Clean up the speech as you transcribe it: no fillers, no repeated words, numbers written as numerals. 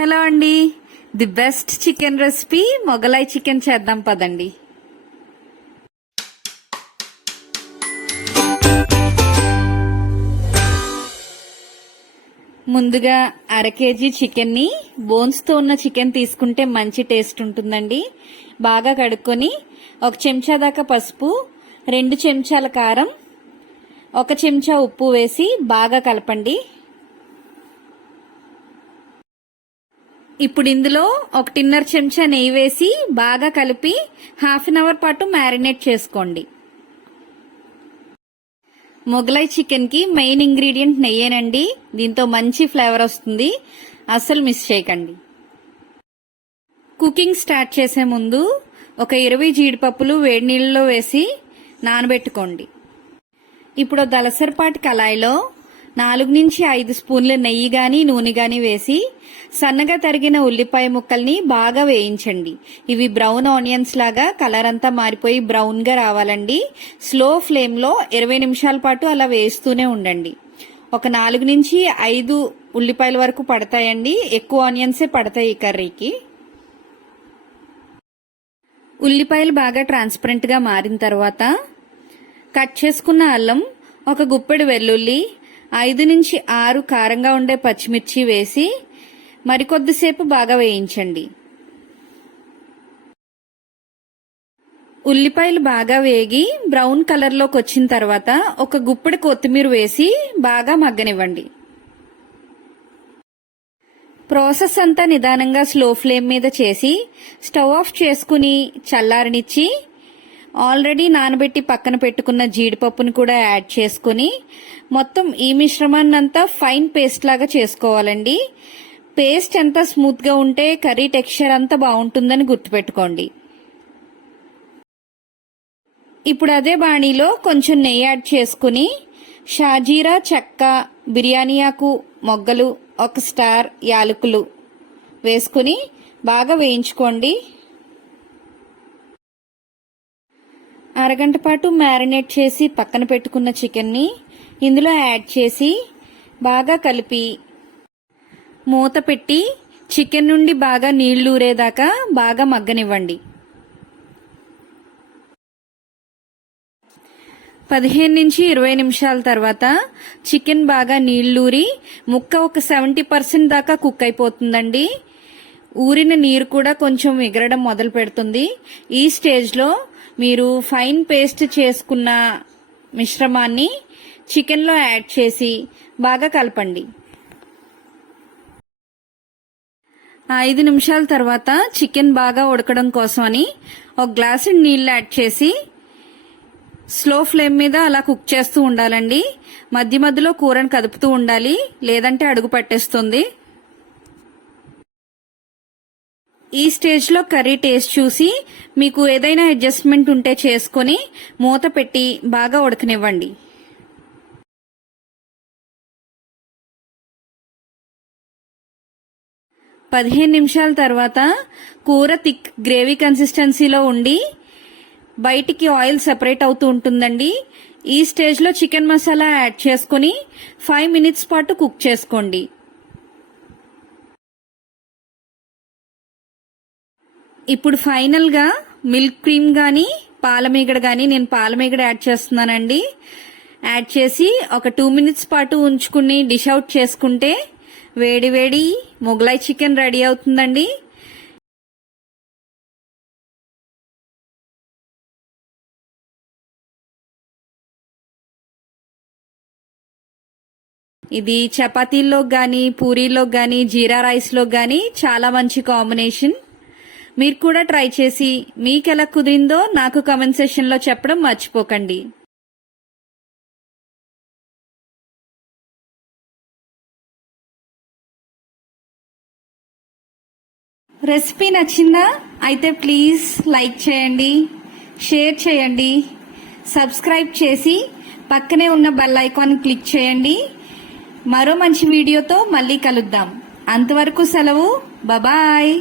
Hello అండి, the best chicken recipe Mughlai chicken చేద్దాం పదండి. ముందుగా అర కేజీ చికెన్ ని బోన్స్ తో ఉన్న చికెన్ తీసుకుంటే మంచి టేస్ట్ ఉంటుందండి. బాగా కడుక్కొని 1 చెంచా దాకా పసుపు, 2 చెంచాల కారం, 1 చెంచా ఉప్పు వేసి బాగా కలపండి. ఇప్పుడు ఇందులో 1.5 చెంచా నెయ్యి వేసి బాగా కలిపి హాఫ్ అన్ అవర్ పాటు మ్యారినేట్ చేసుకోండి. మొగలాయ్ చికెన్ కి మెయిన్ ఇంగ్రీడియంట్ నెయ్యేనండి. దీంతో మంచి ఫ్లేవర్ వస్తుంది, అస్సలు మిస్ చేయకండి. కుకింగ్ స్టార్ట్ చేసే ముందు ఒక 20 జీడిపప్పులు వేడి నీళ్ళలో వేసి నానబెట్టుకోండి. ఇప్పుడు దలసరిపాటి కళాయిలో 4 నుంచి 5 స్పూన్ల నెయ్యి గాని నూనె గాని వేసి సన్నగా తరిగిన ఉల్లిపాయ ముక్కల్ని బాగా వేయించండి. ఇవి బ్రౌన్ ఆనియన్స్ లాగా కలర్ అంతా మారిపోయి బ్రౌన్ గా రావాలండి. స్లో ఫ్లేమ్ లో 20 నిమిషాల పాటు అలా వేస్తూనే ఉండండి. ఒక 4 నుంచి 5 ఉల్లిపాయల వరకు పడతాయండి, ఎక్కువ ఆనియన్సే పడతాయి ఈ కర్రీకి. ఉల్లిపాయలు బాగా ట్రాన్స్పరెంట్ గా మారిన తర్వాత కట్ చేసుకున్న అల్లం, ఒక గుప్పెడు వెల్లుల్లి, 5 నుంచి 6 కారంగా ఉండే పచ్చిమిర్చి వేసి మరికొద్దిసేపు బాగా వేయించండి. ఉల్లిపాయలు బాగా వేగి బ్రౌన్ కలర్ లోకి వచ్చిన తర్వాత ఒక గుప్పెడు కొత్తిమీర వేసి బాగా మగ్గనివ్వండి. ప్రాసెస్ అంతా నిదానంగా స్లో ఫ్లేమ్ మీద చేసి స్టవ్ ఆఫ్ చేసుకుని చల్లారనిచ్చి ఆల్రెడీ నానబెట్టి పక్కన పెట్టుకున్న జీడిపప్పును కూడా యాడ్ చేసుకుని మొత్తం ఈ మిశ్రమాన్ని అంతా ఫైన్ పేస్ట్ లాగా చేసుకోవాలండి. పేస్ట్ ఎంత స్మూత్ గా ఉంటే కర్రీ టెక్స్చర్ అంతా బాగుంటుందని గుర్తుపెట్టుకోండి. ఇప్పుడు అదే బాణీలో కొంచెం నెయ్యి యాడ్ చేసుకుని షాజీరా, చెక్క, బిర్యానీ ఆకు మొగ్గలు, 1 స్టార్ యాలకులు వేసుకుని బాగా వేయించుకోండి. అరగంట పాటు మ్యారినేట్ చేసి పక్కన పెట్టుకున్న చికెన్ ని ఇందులో యాడ్ చేసి బాగా కలిపి మూత పెట్టి చికెన్ నుండి బాగా నీళ్లూరేదాకా బాగా మగ్గనివ్వండి. 15 నుంచి 20 నిమిషాల తర్వాత చికెన్ బాగా నీళ్లూరి ముక్క ఒక 70% దాకా కుక్ అయిపోతుందండి. ఊరిన నీరు కూడా కొంచెం ఎగరడం మొదలు పెడుతుంది. ఈ స్టేజ్ లో మీరు ఫైన్ పేస్ట్ చేసుకున్న మిశ్రమాన్ని చికెన్ లో యాడ్ చేసి బాగా కలపండి. 5 నిమిషాల తర్వాత చికెన్ బాగా ఉడకడం కోసమని 1 గ్లాసు నీళ్లు యాడ్ చేసి స్లో ఫ్లేమ్ మీద అలా కుక్ చేస్తూ ఉండాలండి. మధ్య మధ్యలో కూరను కదుపుతూ ఉండాలి, లేదంటే అడుగు పట్టేస్తుంది. ఈ స్టేజ్ లో కర్రీ టేస్ట్ చూసి మీకు ఏదైనా అడ్జస్ట్మెంట్ ఉంటే చేసుకుని మూత పెట్టి బాగా ఉడకనివ్వండి. 15 నిమిషాల తర్వాత కూర థిక్ గ్రేవీ కన్సిస్టెన్సీలో ఉండి బయటికి ఆయిల్ సెపరేట్ అవుతూ ఉంటుందండి. ఈ స్టేజ్ లో చికెన్ మసాలా యాడ్ చేసుకుని 5 మినిట్స్ పాటు కుక్ చేసుకోండి. ఇప్పుడు ఫైనల్ గా మిల్క్ క్రీమ్ గాని పాలమీగడ గాని, నేను పాలమీగడ యాడ్ చేస్తున్నానండి. యాడ్ చేసి ఒక 2 మినిట్స్ పాటు ఉంచుకుని డిష్ అవుట్ చేసుకుంటే వేడి వేడి మొగలాయ్ చికెన్ రెడీ అవుతుందండి. ఇది చపాతీల్లో గాని, పూరీలో గాని, జీరా రైస్ లో గాని చాలా మంచి కాంబినేషన్. మీరు కూడా ట్రై చేసి మీకు ఎలా కుదిరిందో నాకు కామెంట్ సెక్షన్ లో చెప్పడం మర్చిపోకండి. రెసిపీ నచ్చిందా? అయితే ప్లీజ్ లైక్ చేయండి, షేర్ చేయండి, సబ్స్క్రైబ్ చేసి పక్కనే ఉన్న బెల్ ఐకాన్ క్లిక్ చేయండి. మరో మంచి వీడియోతో మళ్ళీ కలుద్దాం. అంతవరకు సెలవు, బాయ్.